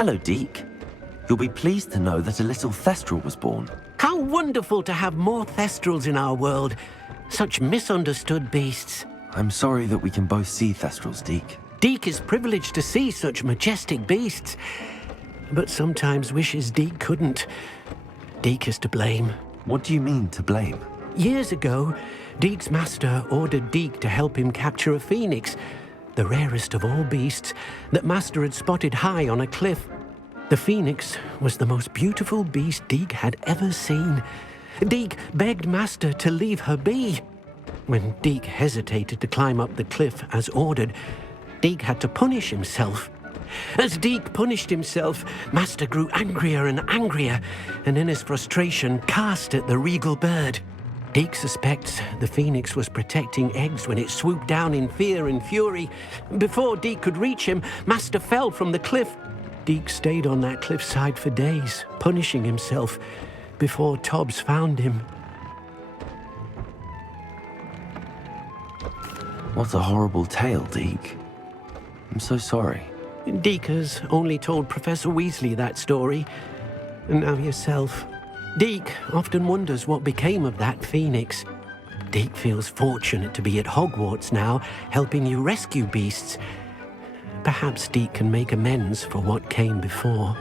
Hello, Deke. You'll be pleased to know that a little Thestral was born. How wonderful to have more Thestrals in our world. Such misunderstood beasts. I'm sorry that we can both see Thestrals, Deke. Deke is privileged to see such majestic beasts, but sometimes wishes Deke couldn't. Deke is to blame. What do you mean, to blame? Years ago, Deke's master ordered Deke to help him capture a phoenix, the rarest of all beasts, that master had spotted high on a cliff. The phoenix was the most beautiful beast Deke had ever seen. Deke begged master to leave her be. When Deke hesitated to climb up the cliff as ordered, Deke had to punish himself. As Deke punished himself, master grew angrier and angrier, and in his frustration cast at the regal bird. Deke suspects the phoenix was protecting eggs when it swooped down in fear and fury. Before Deke could reach him, master fell from the cliff. Deke stayed on that cliffside for days, punishing himself, before Tobbs found him. What a horrible tale, Deke. I'm so sorry. Deke has only told Professor Weasley that story, and now yourself. Deke often wonders what became of that phoenix. Deke feels fortunate to be at Hogwarts now, helping you rescue beasts. Perhaps Deke can make amends for what came before.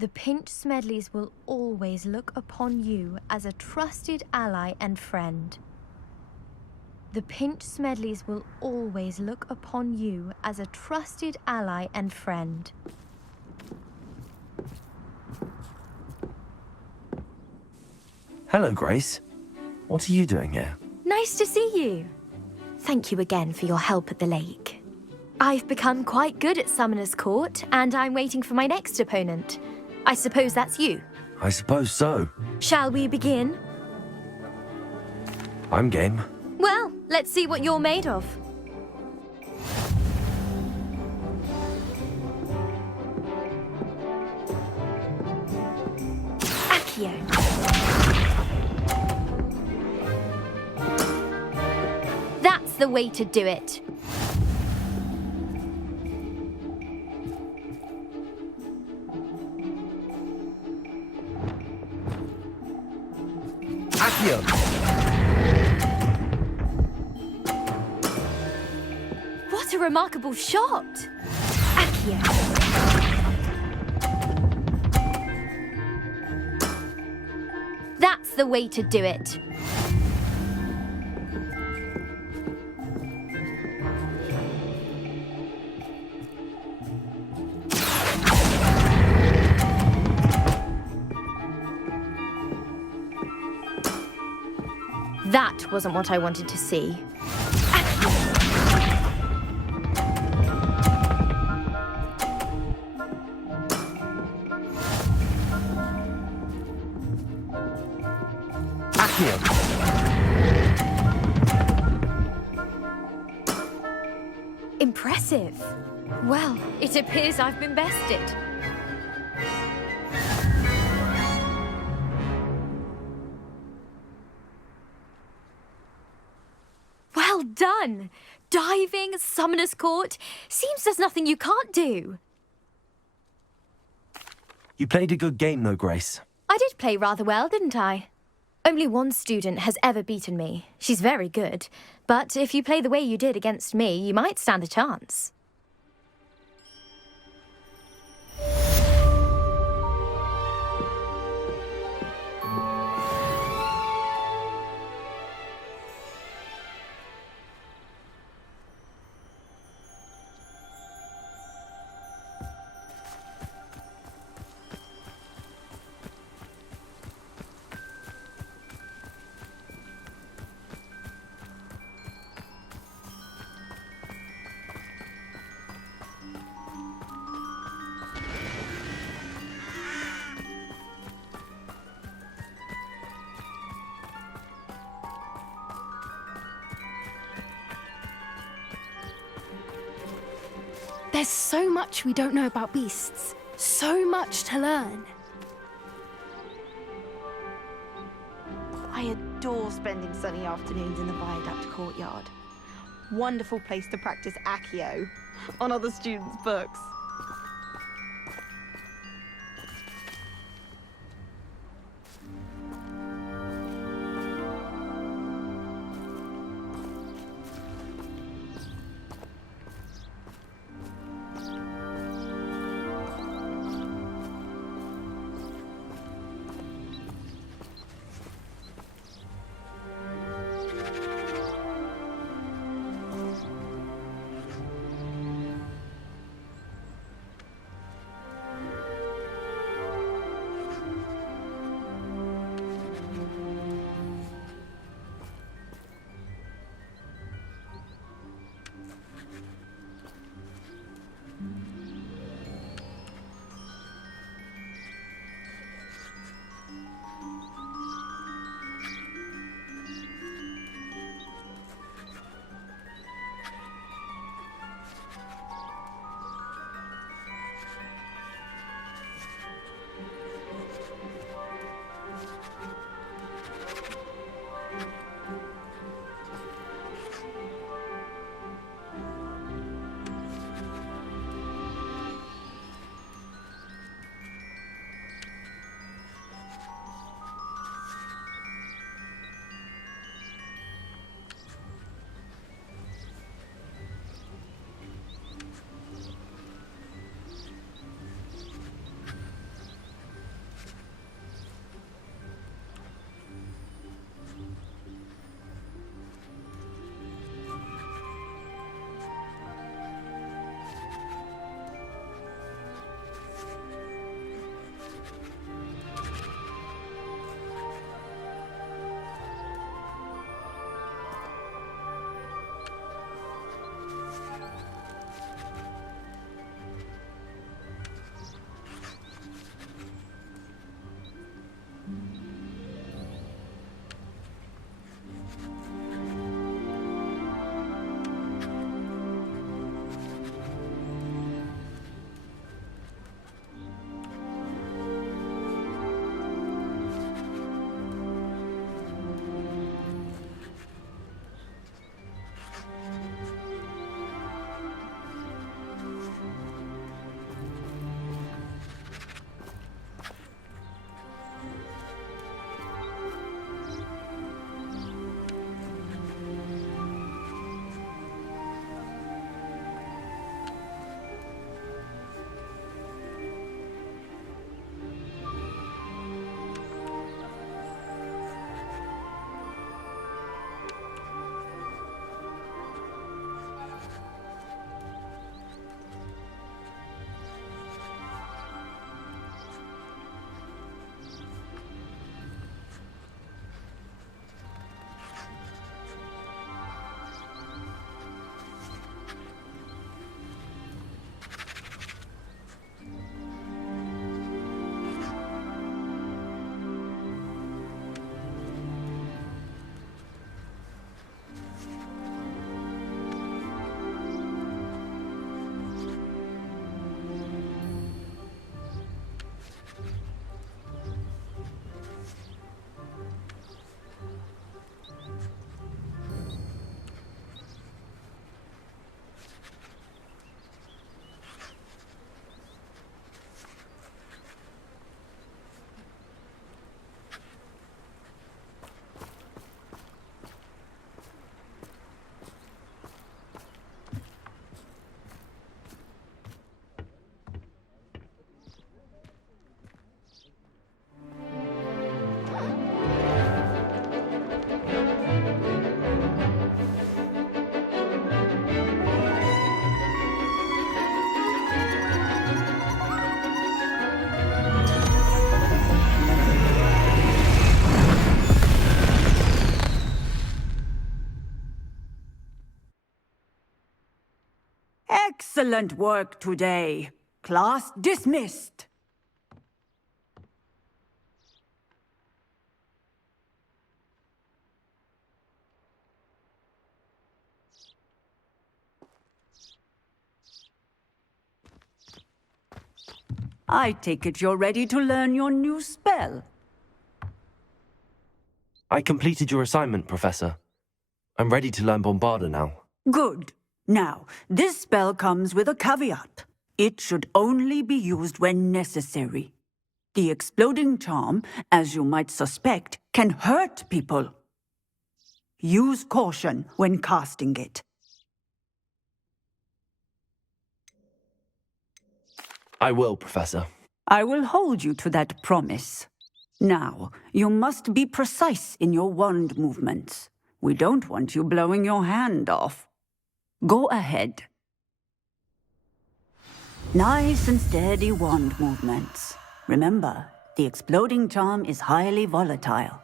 The Pinch-Smedleys will always look upon you as a trusted ally and friend. The Pinch-Smedleys will always look upon you as a trusted ally and friend. Hello, Grace. What are you doing here? Nice to see you. Thank you again for your help at the lake. I've become quite good at Summoner's Court, and I'm waiting for my next opponent. I suppose that's you. I suppose so. Shall we begin? I'm game. Well, let's see what you're made of. Accio. That's the way to do it. Accio. What a remarkable shot! Accio. That the way to do it. That wasn't what I wanted to see. Impressive. Well, it appears I've been bested. Well done! Diving, Summoner's Court. Seems there's nothing you can't do. You played a good game, though, Grace. I did play rather well, didn't I? Only one student has ever beaten me. She's very good. But if you play the way you did against me, you might stand a chance. There's so much we don't know about beasts. So much to learn. I adore spending sunny afternoons in the Viaduct courtyard. Wonderful place to practice Accio on other students' books. Excellent work today. Class dismissed. I take it you're ready to learn your new spell. I completed your assignment, Professor. I'm ready to learn Bombarda now. Good. Now, this spell comes with a caveat. It should only be used when necessary. The exploding charm, as you might suspect, can hurt people. Use caution when casting it. I will, Professor. I will hold you to that promise. Now, you must be precise in your wand movements. We don't want you blowing your hand off. Go ahead. Nice and steady wand movements. Remember, the exploding charm is highly volatile.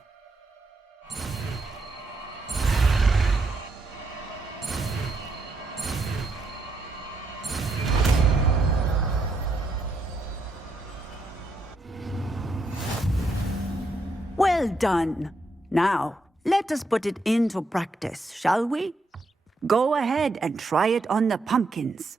Well done. Now, let us put it into practice, shall we? Go ahead and try it on the pumpkins.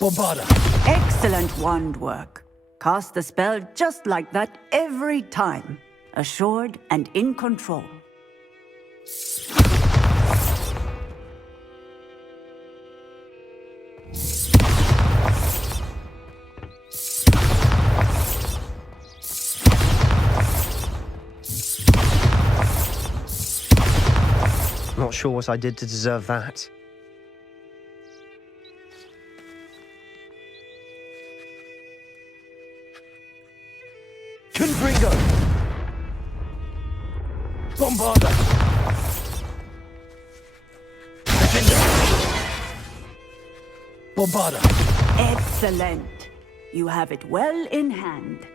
Bombarda! Excellent wand work. Cast the spell just like that every time. Assured and in control. Not sure what I did to deserve that. Confringo! Bombarda! Defender! Bombarda! Excellent. You have it well in hand.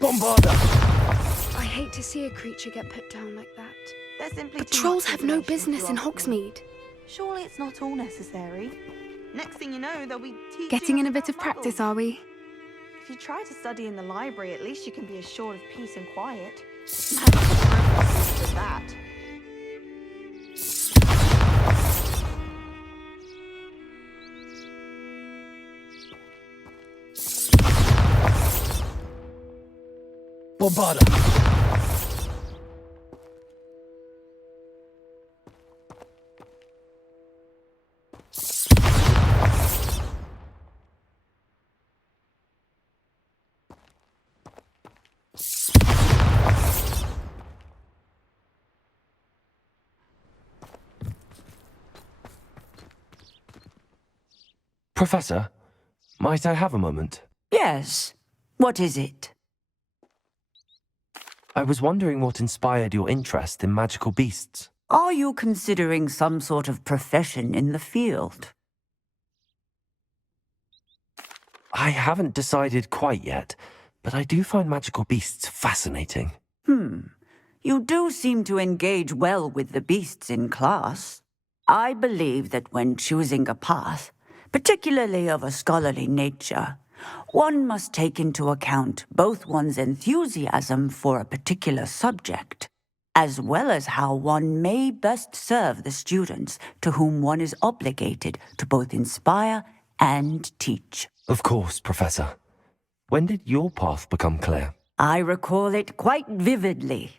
Bombarda! I hate to see a creature get put down like that. They're simply But too trolls much have no information business to in ask me. Hogsmeade. Surely it's not all necessary. Next thing you know, they'll be teaching Getting in us a bit about of practice, muggles. are we? If you try to study in the library, at least you can be assured of peace and quiet. Imagine the progress of that. Bombarda! Professor, might I have a moment? Yes. What is it? I was wondering what inspired your interest in magical beasts. Are you considering some sort of profession in the field? I haven't decided quite yet, but I do find magical beasts fascinating. You do seem to engage well with the beasts in class. I believe that when choosing a path, particularly of a scholarly nature, one must take into account both one's enthusiasm for a particular subject, as well as how one may best serve the students to whom one is obligated to both inspire and teach. Of course, Professor. When did your path become clear? I recall it quite vividly.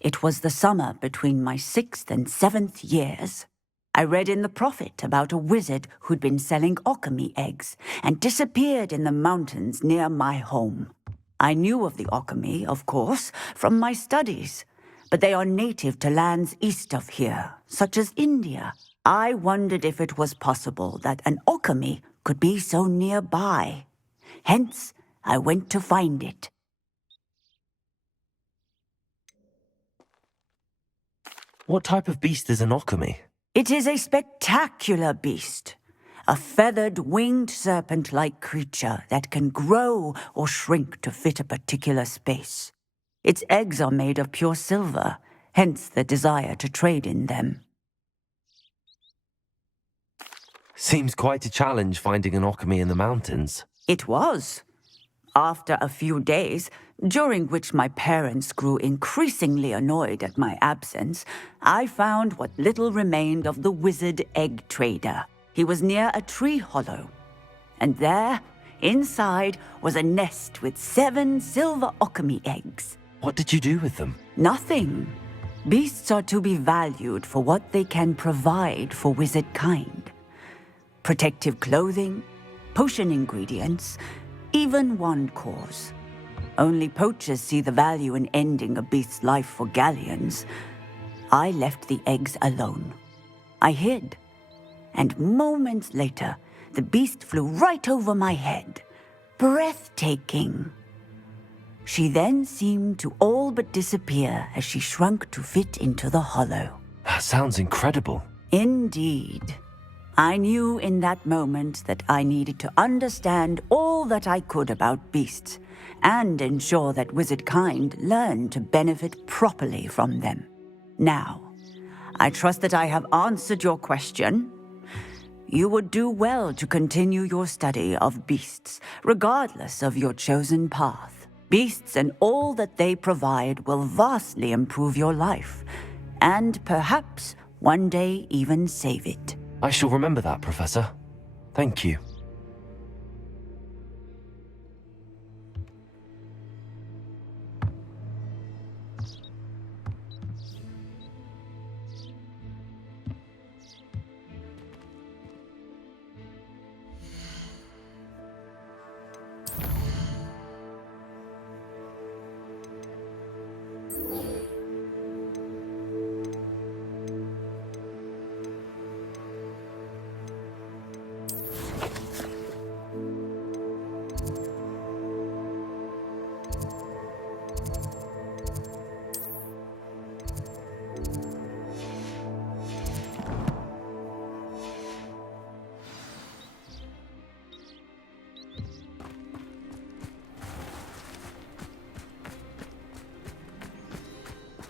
It was the summer between my 6th and 7th years. I read in the Prophet about a wizard who'd been selling Occamy eggs and disappeared in the mountains near my home. I knew of the Occamy, of course, from my studies, but they are native to lands east of here, such as India. I wondered if it was possible that an Occamy could be so nearby. Hence, I went to find it. What type of beast is an Occamy? It is a spectacular beast. A feathered, winged serpent-like creature that can grow or shrink to fit a particular space. Its eggs are made of pure silver, hence the desire to trade in them. Seems quite a challenge finding an Occamy in the mountains. It was. After a few days, during which my parents grew increasingly annoyed at my absence, I found what little remained of the wizard egg trader. He was near a tree hollow, and there, inside, was a nest with 7 silver Occamy eggs. What did you do with them? Nothing. Beasts are to be valued for what they can provide for wizard kind. Protective clothing, potion ingredients, even wand cores. Only poachers see the value in ending a beast's life for galleons. I left the eggs alone. I hid, and moments later, the beast flew right over my head. Breathtaking. She then seemed to all but disappear as she shrunk to fit into the hollow. That sounds incredible. Indeed. I knew in that moment that I needed to understand all that I could about beasts and ensure that wizard kind learned to benefit properly from them. Now, I trust that I have answered your question. You would do well to continue your study of beasts, regardless of your chosen path. Beasts and all that they provide will vastly improve your life, and perhaps one day even save it. I shall remember that, Professor. Thank you.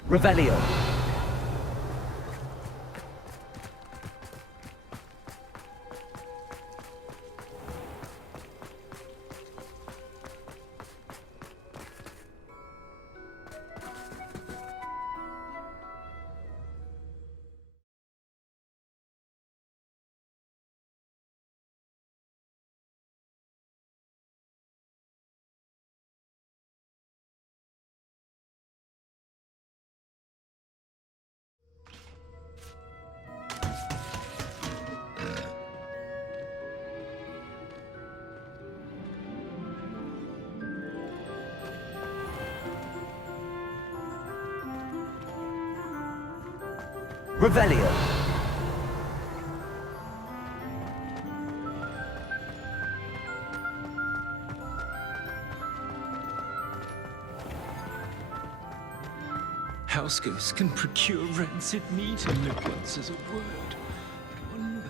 Revelio. Revelio. House ghosts can procure rancid meat and live once as a word. Wonder.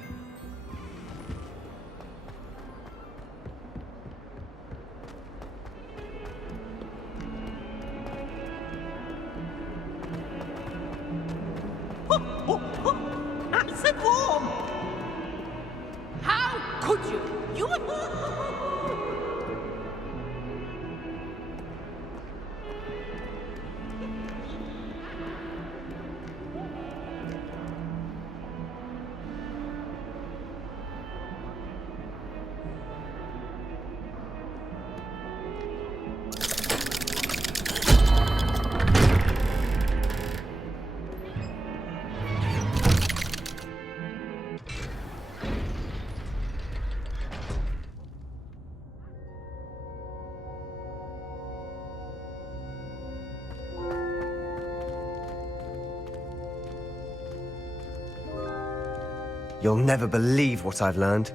Nice and warm! How could you? You would... You'll never believe what I've learned.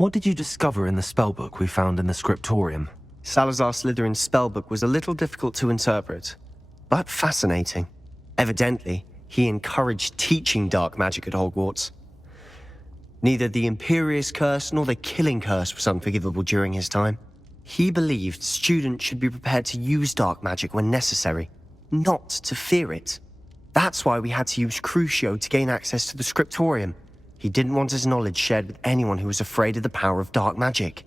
What did you discover in the spellbook we found in the scriptorium? Salazar Slytherin's spellbook was a little difficult to interpret, but fascinating. Evidently, he encouraged teaching dark magic at Hogwarts. Neither the Imperious Curse nor the Killing Curse was unforgivable during his time. He believed students should be prepared to use dark magic when necessary, not to fear it. That's why we had to use Crucio to gain access to the scriptorium. He didn't want his knowledge shared with anyone who was afraid of the power of dark magic.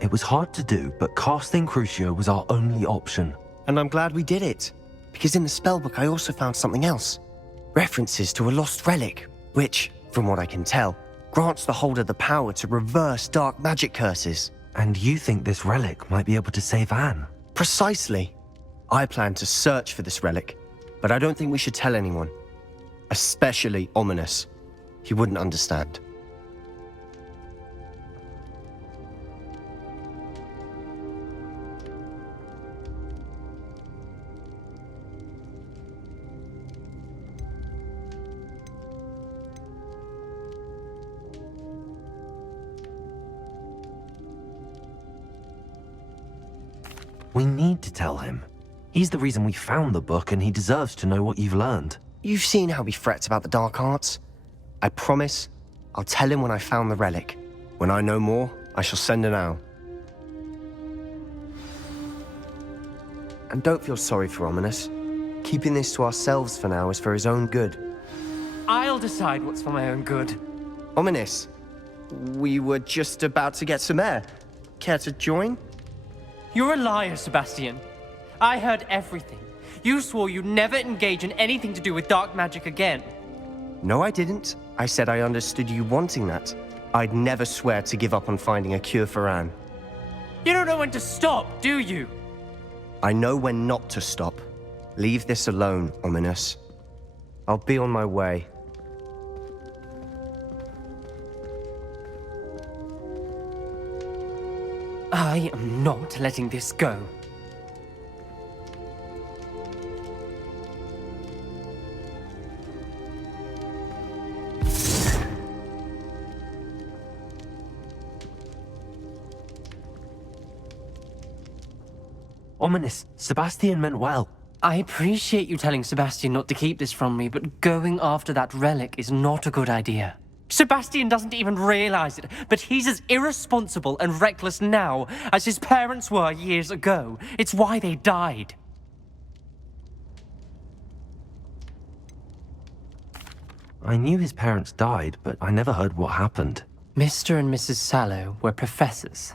It was hard to do, but casting Crucio was our only option. And I'm glad we did it, because in the spellbook I also found something else. References to a lost relic, which, from what I can tell, grants the holder the power to reverse dark magic curses. And you think this relic might be able to save Anne? Precisely. I plan to search for this relic, but I don't think we should tell anyone. Especially Ominis. He wouldn't understand. We need to tell him. He's the reason we found the book, and he deserves to know what you've learned. You've seen how he frets about the dark arts. I promise, I'll tell him when I found the relic. When I know more, I shall send an owl. And don't feel sorry for Ominis. Keeping this to ourselves for now is for his own good. I'll decide what's for my own good. Ominis, we were just about to get some air. Care to join? You're a liar, Sebastian. I heard everything. You swore you'd never engage in anything to do with dark magic again. No, I didn't. I said I understood you wanting that. I'd never swear to give up on finding a cure for Anne. You don't know when to stop, do you? I know when not to stop. Leave this alone, Ominis. I'll be on my way. I am not letting this go. Ominis, Sebastian meant well. I appreciate you telling Sebastian not to keep this from me, but going after that relic is not a good idea. Sebastian doesn't even realize it, but he's as irresponsible and reckless now as his parents were years ago. It's why they died. I knew his parents died, but I never heard what happened. Mr. and Mrs. Sallow were professors.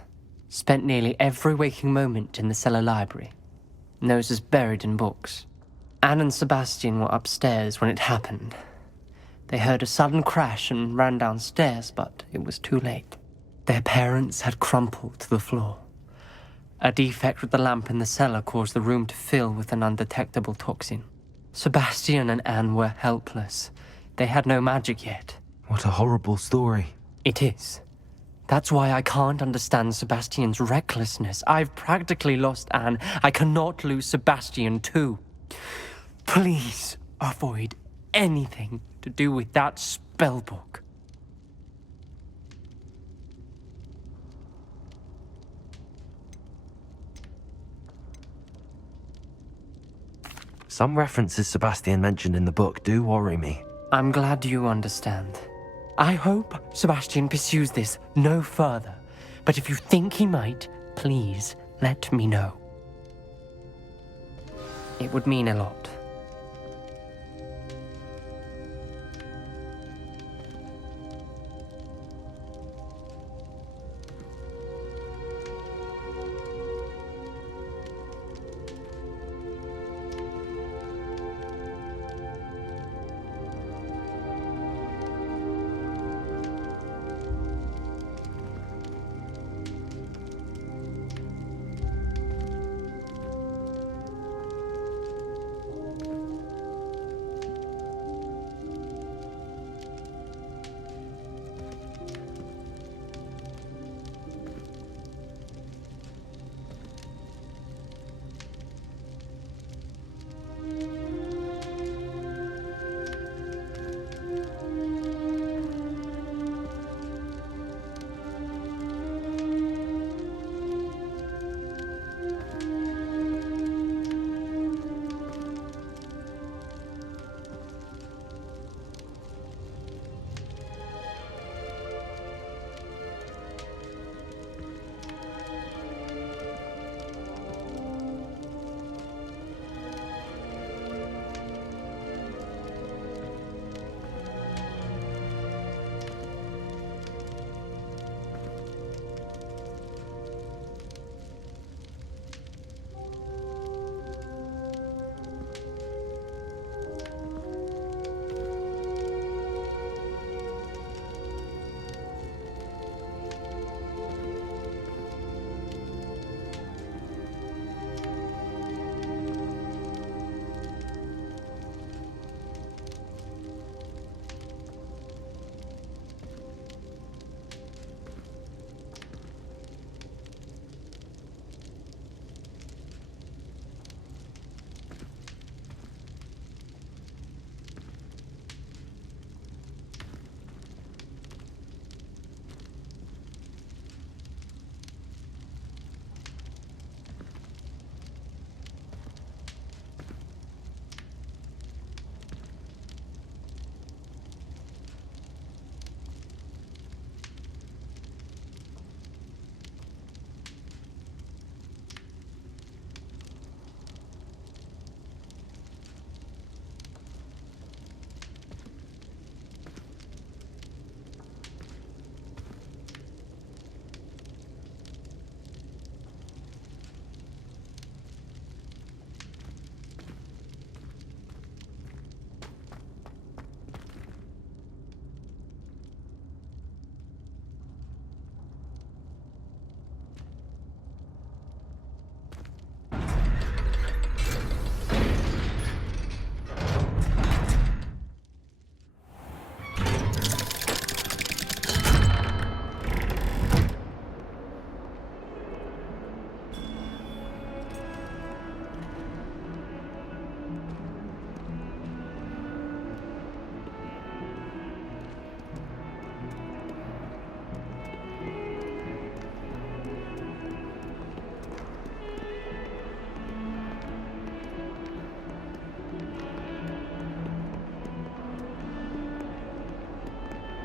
Spent nearly every waking moment in the cellar library. Noses buried in books. Anne and Sebastian were upstairs when it happened. They heard a sudden crash and ran downstairs, but it was too late. Their parents had crumpled to the floor. A defect with the lamp in the cellar caused the room to fill with an undetectable toxin. Sebastian and Anne were helpless. They had no magic yet. What a horrible story. It is. That's why I can't understand Sebastian's recklessness. I've practically lost Anne. I cannot lose Sebastian too. Please avoid anything to do with that spellbook. Some references Sebastian mentioned in the book do worry me. I'm glad you understand. I hope Sebastian pursues this no further, but if you think he might, please let me know. It would mean a lot.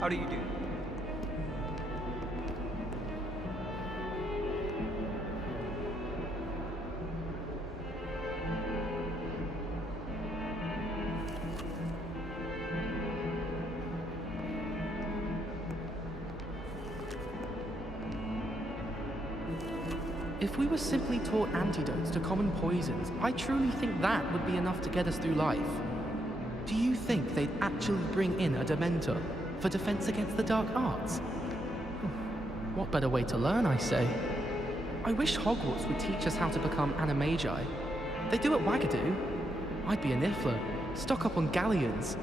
How do you do? If we were simply taught antidotes to common poisons, I truly think that would be enough to get us through life. Do you think they'd actually bring in a Dementor for defense against the dark arts? What better way to learn, I say? I wish Hogwarts would teach us how to become animagi. They do at Wagadoo. I'd be a Niffler, stock up on galleons.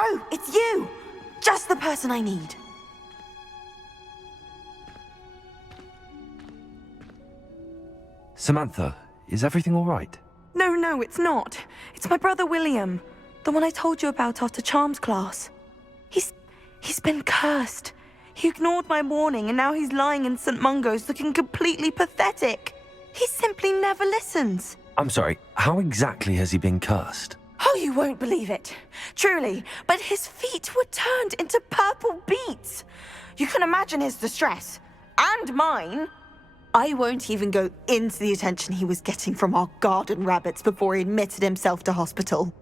Oh, it's you! Just the person I need. Samantha, is everything all right? No, it's not. It's my brother William. The one I told you about after Charms class. He's been cursed. He ignored my warning and now he's lying in St. Mungo's looking completely pathetic. He simply never listens. I'm sorry, how exactly has he been cursed? Oh, you won't believe it. Truly, but his feet were turned into purple beets. You can imagine his distress. And mine. I won't even go into the attention he was getting from our garden rabbits before he admitted himself to hospital.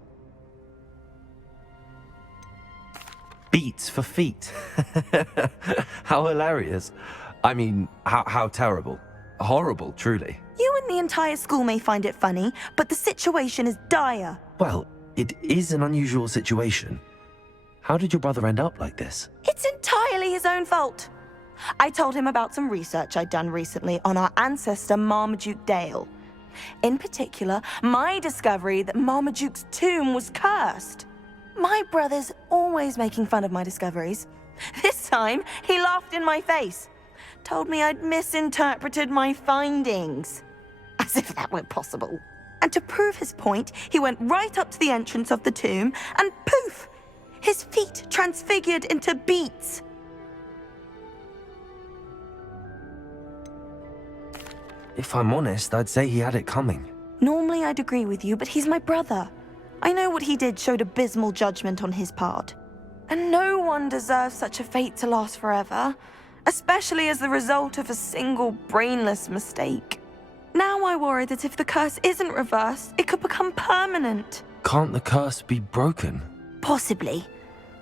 Beats for feet. How hilarious. I mean, how terrible. Horrible, truly. You and the entire school may find it funny, but the situation is dire. Well, it is an unusual situation. How did your brother end up like this? It's entirely his own fault. I told him about some research I'd done recently on our ancestor Marmaduke Dale. In particular, my discovery that Marmaduke's tomb was cursed. My brother's always making fun of my discoveries. This time, he laughed in my face. Told me I'd misinterpreted my findings. As if that weren't possible. And to prove his point, he went right up to the entrance of the tomb and poof! His feet transfigured into beets. If I'm honest, I'd say he had it coming. Normally I'd agree with you, but he's my brother. I know what he did showed abysmal judgment on his part. And no one deserves such a fate to last forever, especially as the result of a single brainless mistake. Now I worry that if the curse isn't reversed, it could become permanent. Can't the curse be broken? Possibly.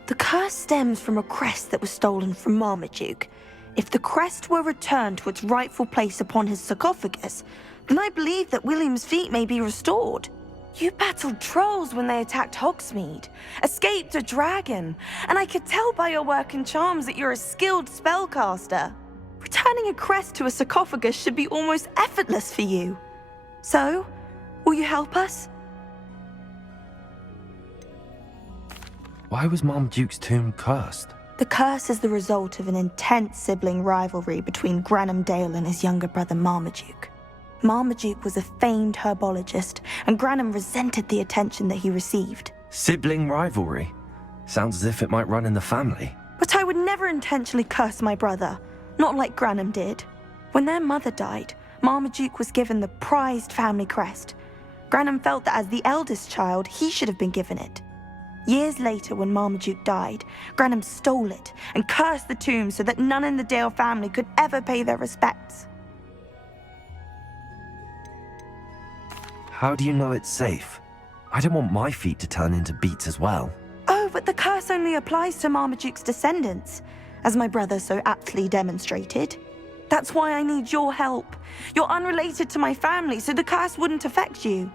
The curse stems from a crest that was stolen from Marmaduke. If the crest were returned to its rightful place upon his sarcophagus, then I believe that William's feat may be restored. You battled trolls when they attacked Hogsmeade, escaped a dragon, and I could tell by your work and charms that you're a skilled spellcaster. Returning a crest to a sarcophagus should be almost effortless for you. So, will you help us? Why was Marmaduke's tomb cursed? The curse is the result of an intense sibling rivalry between Granham Dale and his younger brother Marmaduke. Marmaduke was a famed herbologist, and Granham resented the attention that he received. Sibling rivalry? Sounds as if it might run in the family. But I would never intentionally curse my brother, not like Granham did. When their mother died, Marmaduke was given the prized family crest. Granham felt that as the eldest child, he should have been given it. Years later, when Marmaduke died, Granham stole it and cursed the tomb so that none in the Dale family could ever pay their respects. How do you know it's safe? I don't want my feet to turn into beets as well. Oh, but the curse only applies to Marmaduke's descendants, as my brother so aptly demonstrated. That's why I need your help. You're unrelated to my family, so the curse wouldn't affect you.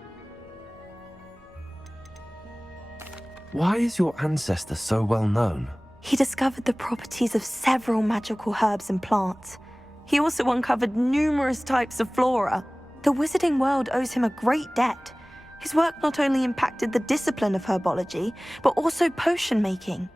Why is your ancestor so well known? He discovered the properties of several magical herbs and plants. He also uncovered numerous types of flora. The wizarding world owes him a great debt. His work not only impacted the discipline of herbology, but also potion making.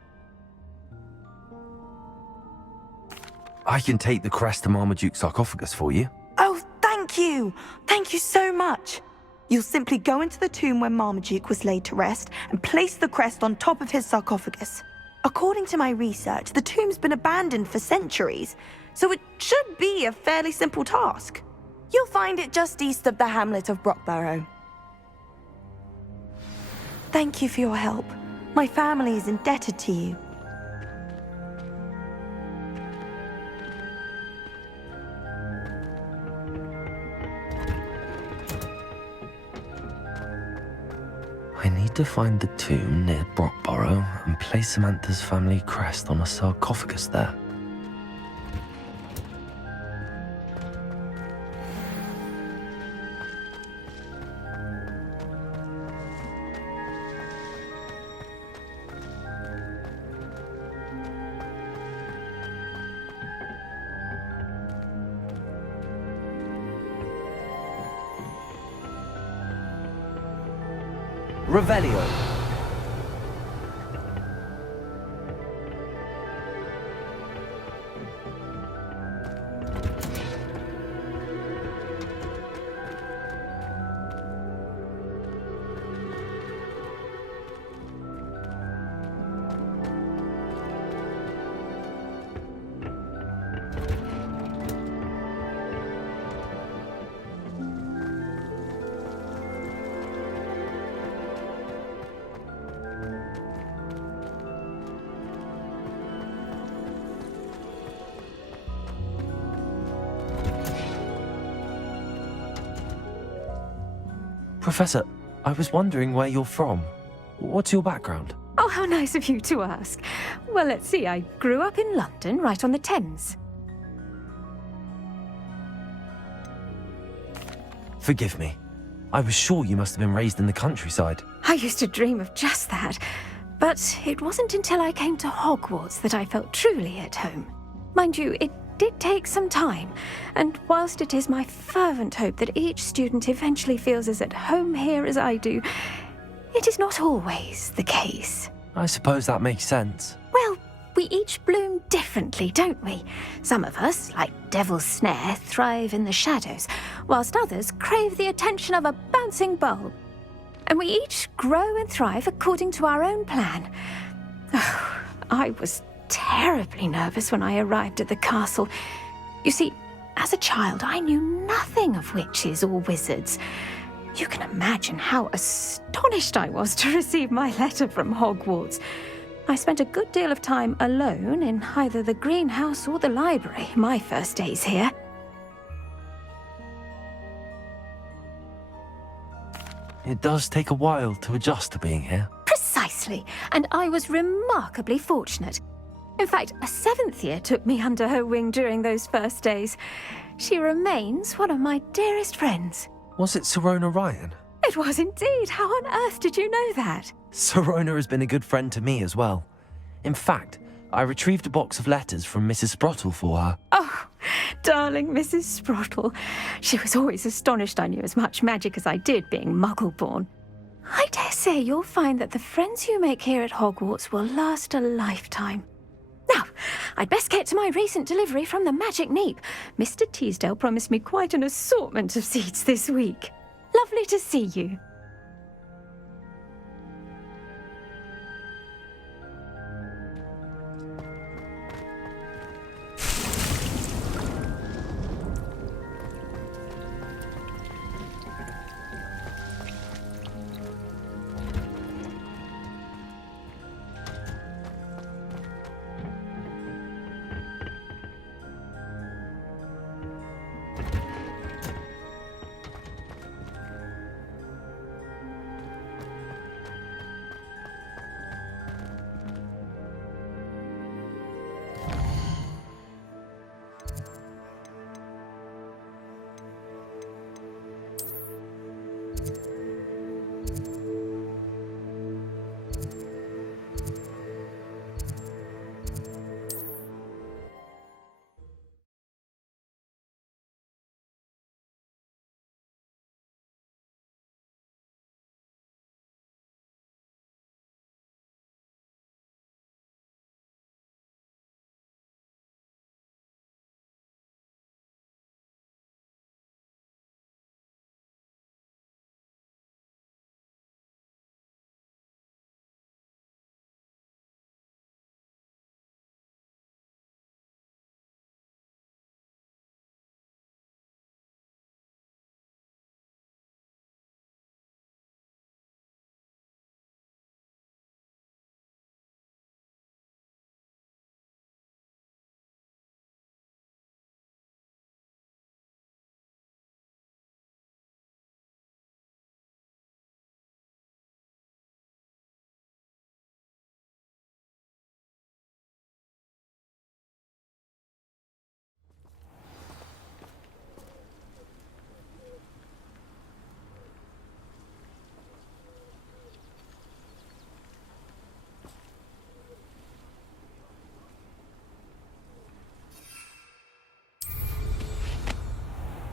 I can take the crest to Marmaduke's sarcophagus for you. Oh, thank you! Thank you so much! You'll simply go into the tomb where Marmaduke was laid to rest and place the crest on top of his sarcophagus. According to my research, the tomb's been abandoned for centuries, so it should be a fairly simple task. You'll find it just east of the hamlet of Brockborough. Thank you for your help. My family is indebted to you. I need to find the tomb near Brockborough and place Samantha's family crest on a sarcophagus there. Revelio. Professor, I was wondering where you're from. What's your background? Oh, how nice of you to ask. Well, let's see, I grew up in London, right on the Thames. Forgive me. I was sure you must have been raised in the countryside. I used to dream of just that. But it wasn't until I came to Hogwarts that I felt truly at home. Mind you, it did take some time, and whilst it is my fervent hope that each student eventually feels as at home here as I do, it is not always the case. I suppose that makes sense. Well, we each bloom differently, don't we? Some of us, like Devil's Snare, thrive in the shadows, whilst others crave the attention of a bouncing bulb. And we each grow and thrive according to our own plan. Oh, I was terribly nervous when I arrived at the castle. You see, As a child, I knew nothing of witches or wizards. You can imagine how astonished I was to receive my letter from Hogwarts. I spent a good deal of time alone in either the greenhouse or the library my first days here. It does take a while to adjust to being here. Precisely, and I was remarkably fortunate. In fact, a 7th year took me under her wing during those first days. She remains one of my dearest friends. Was it Sirona Ryan? It was indeed. How on earth did you know that? Sirona has been a good friend to me as well. In fact, I retrieved a box of letters from Mrs. Sprottle for her. Oh, darling Mrs. Sprottle. She was always astonished I knew as much magic as I did, being Muggle-born. I dare say you'll find that the friends you make here at Hogwarts will last a lifetime. Now, I'd best get to my recent delivery from the Magic Neep. Mr. Teasdale promised me quite an assortment of seeds this week. Lovely to see you.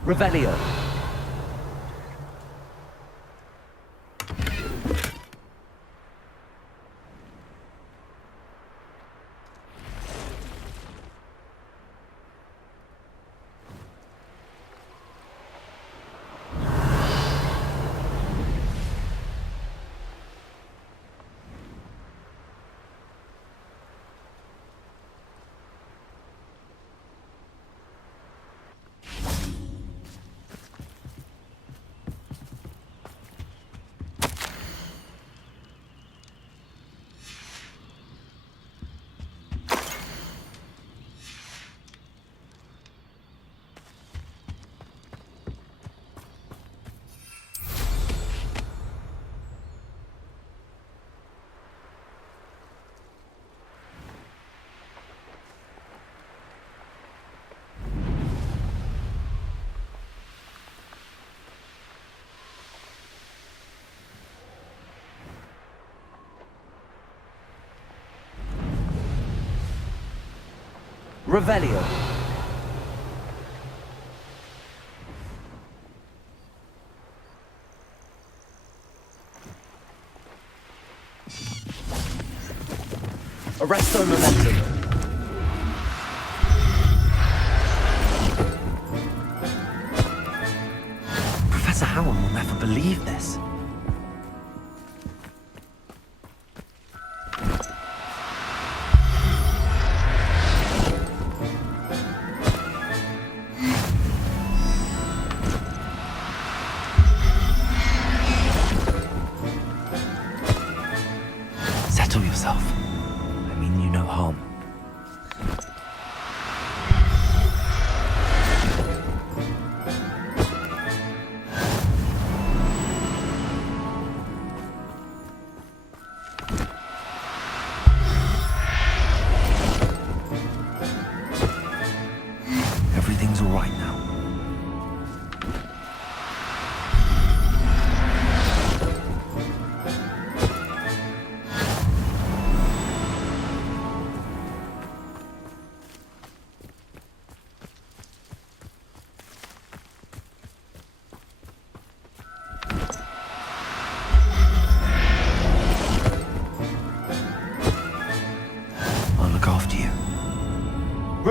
Revelio. Revelio. Arresto momentum. Professor Howin will never believe this.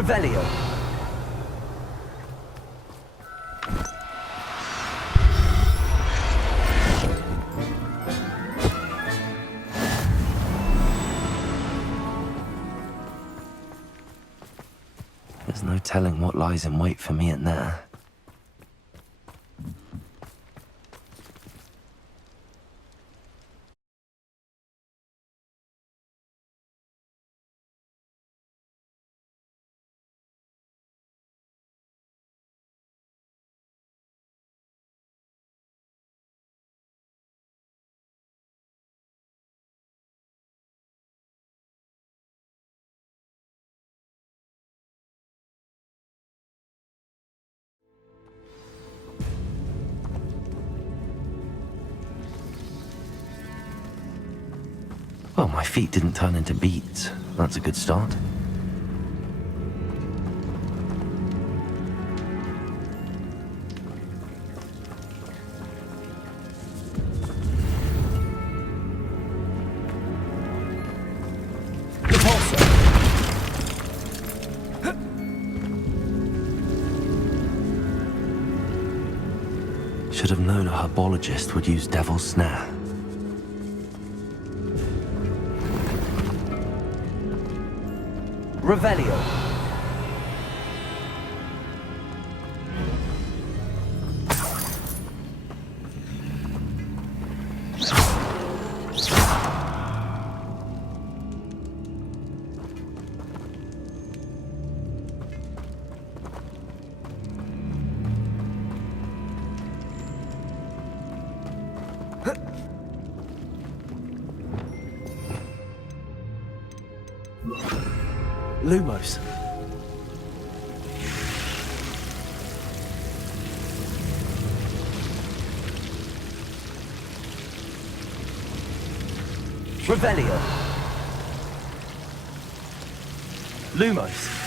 Revelio. There's no telling what lies in wait for me in there. Well, my feet didn't turn into beets. That's a good start. Should have known a herbologist would use Devil's Snare. Revelio. Lumos. Revelio. Lumos.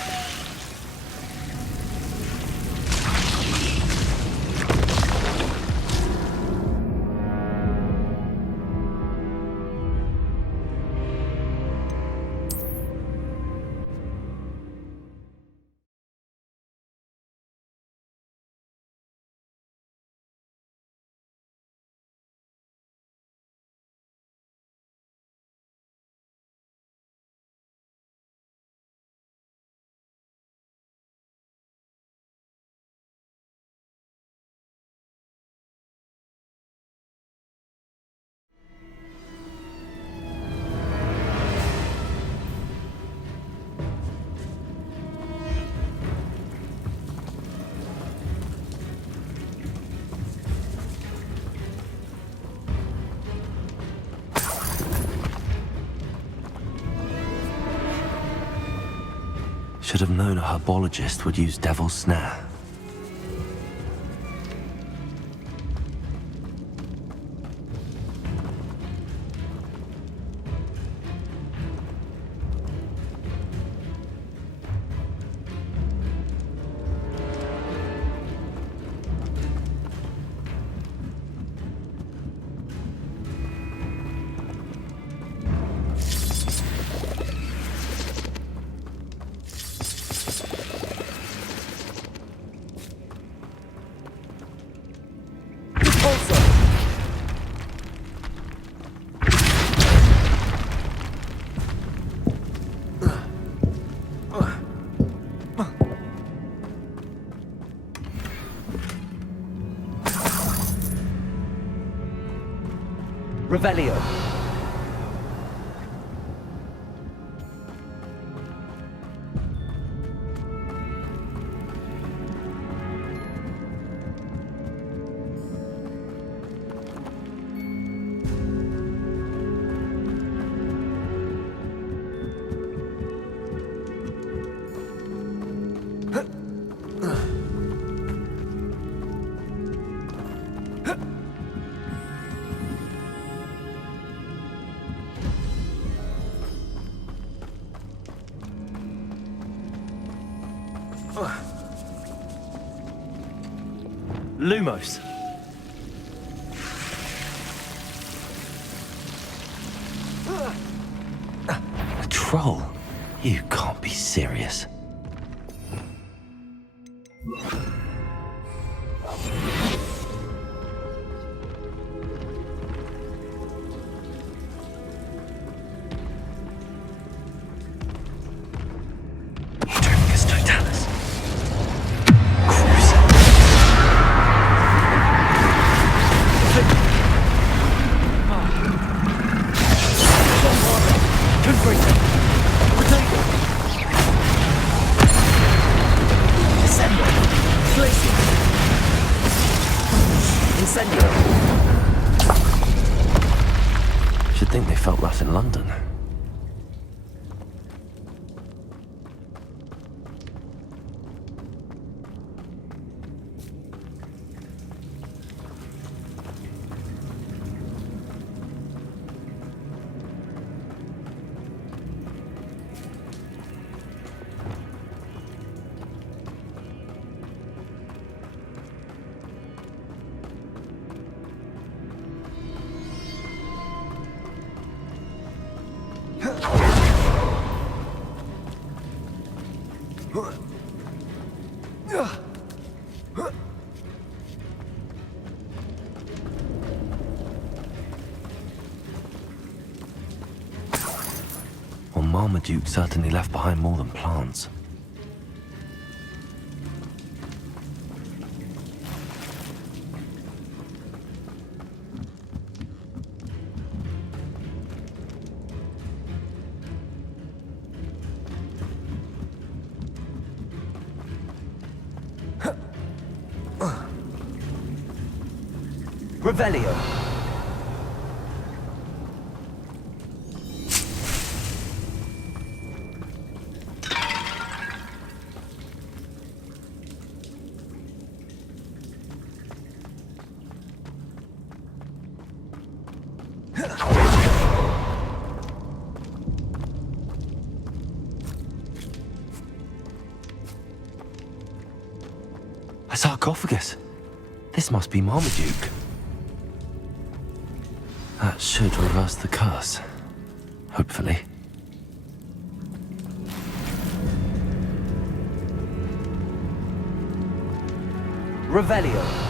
Should have known a herbologist would use Devil's Snare. Revelio. Lumos. A troll? You can't be serious. Triplicus Totalis. Should think they felt that in London. Well, Marmaduke certainly left behind more than plants. Revelio. A sarcophagus. This must be Marmaduke. That should reverse the curse. Hopefully. Revelio.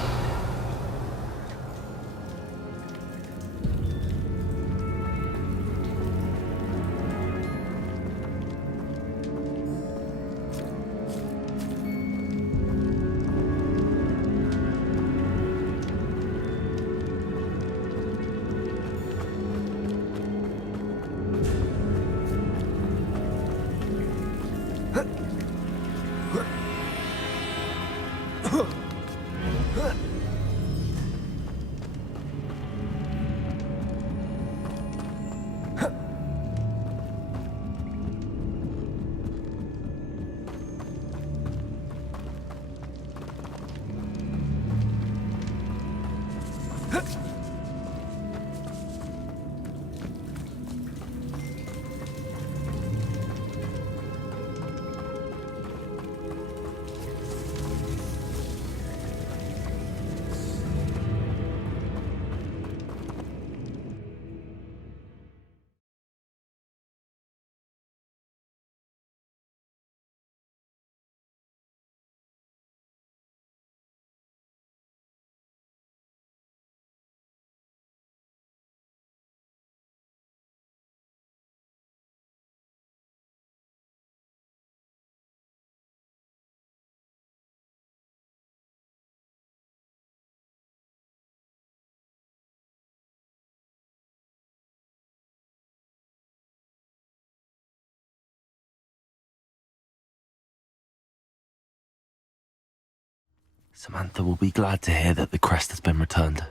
Samantha will be glad to hear that the crest has been returned.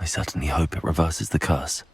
I certainly hope it reverses the curse.